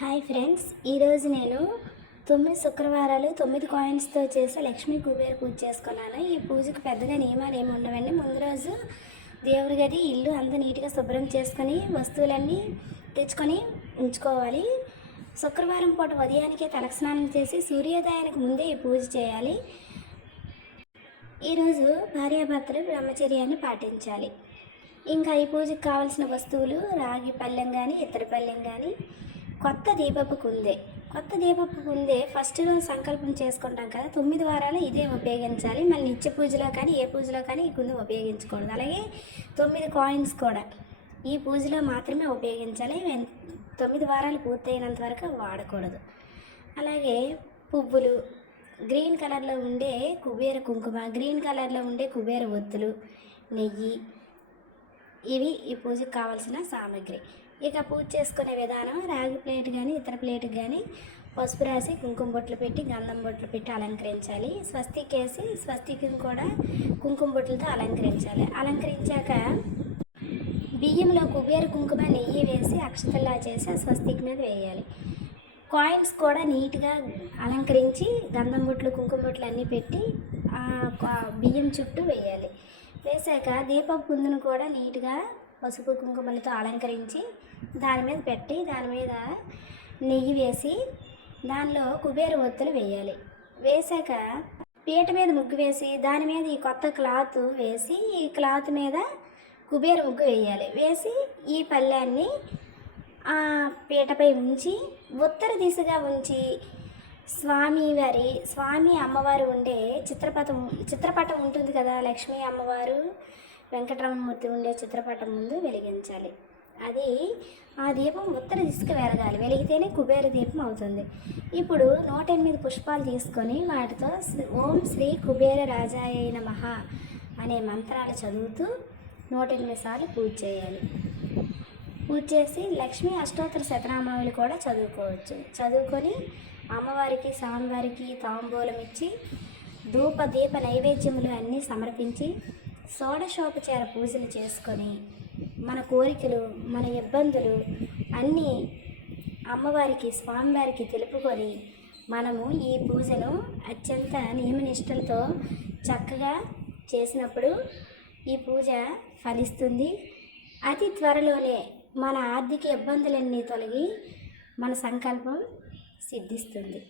Hi friends ఈరోజు నేను తొమ్మిది శుక్రవారాలు తొమ్మిది కాయిన్స్తో చేసే లక్ష్మీ కుబేర పూజ చేసుకున్నాను. ఈ పూజకు పెద్దగా నియమాలు ఏమి ఉండవండి. ముందు రోజు దేవుడి గది ఇల్లు అంతా నీట్గా శుభ్రం చేసుకొని వస్తువులన్నీ తెచ్చుకొని ఉంచుకోవాలి. శుక్రవారం పూట ఉదయానికే తలస్నానం చేసి సూర్యోదయానికి ముందే ఈ పూజ చేయాలి. ఈరోజు భార్యాభర్తలు బ్రహ్మచర్యాన్ని పాటించాలి. ఇంకా ఈ పూజకు కావాల్సిన వస్తువులు రాగి పళ్ళెం కానీ ఇతర పళ్ళెం కానీ కొత్త దీపపు కుందే కొత్త దీపపు కుందే ఫస్ట్ రోజు సంకల్పం చేసుకుంటాం కదా తొమ్మిది వారాలు ఇదే ఉపయోగించాలి. మళ్ళీ నిత్య పూజలో కానీ ఏ పూజలో కానీ ఈ కుంది ఉపయోగించకూడదు. అలాగే తొమ్మిది కాయిన్స్ కూడా ఈ పూజలో మాత్రమే ఉపయోగించాలి. వెన్- తొమ్మిది వారాలు పూర్తయినంత వరకు వాడకూడదు. అలాగే పువ్వులు గ్రీన్ కలర్లో ఉండే కుబేర కుంకుమ గ్రీన్ కలర్లో ఉండే కుబేర ఒత్తులు నెయ్యి ఇవి ఈ పూజకు కావాల్సిన సామాగ్రి. ఇక పూజ చేసుకునే విధానం రాగి ప్లేట్ కానీ ఇతర ప్లేట్ కానీ పసుపు రాసి కుంకుమ బొట్లు పెట్టి గంధం బొట్లు పెట్టి అలంకరించాలి. స్వస్తిక్ వేసి స్వస్తిక్ని కూడా కుంకుమ బొట్లతో అలంకరించాలి. అలంకరించాక బియ్యంలో కుబేర కుంకుమ నెయ్యి వేసి అక్షతల్లా చేసి ఆ స్వస్తిక్ మీద వేయాలి. కాయిన్స్ కూడా నీట్గా అలంకరించి గంధం బొట్లు కుంకుమ బొట్లు అన్నీ పెట్టి బియ్యం చుట్టూ వేయాలి. వేసాక దీపం పుందును కూడా నీట్గా పసుపు కుంకుమలతో అలంకరించి దాని మీద పెట్టి దాని మీద నెయ్యి వేసి దానిలో కుబేర ఒత్తులు వేయాలి. వేసాక పీట మీద ముగ్గు వేసి దాని మీద ఈ కొత్త క్లాత్ వేసి ఈ క్లాత్ మీద కుబేర ముగ్గు వేయాలి. వేసి ఈ పళ్ళాన్ని ఆ పీటపై ఉంచి ఉత్తర దిశగా ఉంచి స్వామి వారి స్వామి అమ్మవారు ఉండే చిత్రపటం చిత్రపటం ఉంటుంది కదా లక్ష్మీ అమ్మవారు వెంకటరమణమూర్తి ఉండే చిత్రపటం ముందు వెలిగించాలి. అది ఆ దీపం ఉత్తర దిశకు వెలగాలి. వెలిగితేనే కుబేర దీపం అవుతుంది. ఇప్పుడు నూట ఎనిమిది పుష్పాలు తీసుకొని వాటితో ఓం శ్రీ కుబేర రాజాయ నమః అనే మంత్రాలు చదువుతూ నూట ఎనిమిది సార్లు పూజ చేయాలి. పూజ చేసి లక్ష్మీ అష్టోత్తర శతనామావళి కూడా చదువుకోవచ్చు. చదువుకొని అమ్మవారికి స్వామివారికి తాంబూలం ఇచ్చి ధూప దీప నైవేద్యములు అన్నీ సమర్పించి షోడశోపచార పూజలు చేసుకొని మన కోరికలు మన ఇబ్బందులు అన్నీ అమ్మవారికి స్వామివారికి తెలుపుకొని మనము ఈ పూజను అత్యంత నియమనిష్టలతో చక్కగా చేసినప్పుడు ఈ పూజ ఫలిస్తుంది. అతి త్వరలోనే మన ఆర్థిక ఇబ్బందులన్నీ తొలగి మన సంకల్పం సిద్ధిస్తుంది.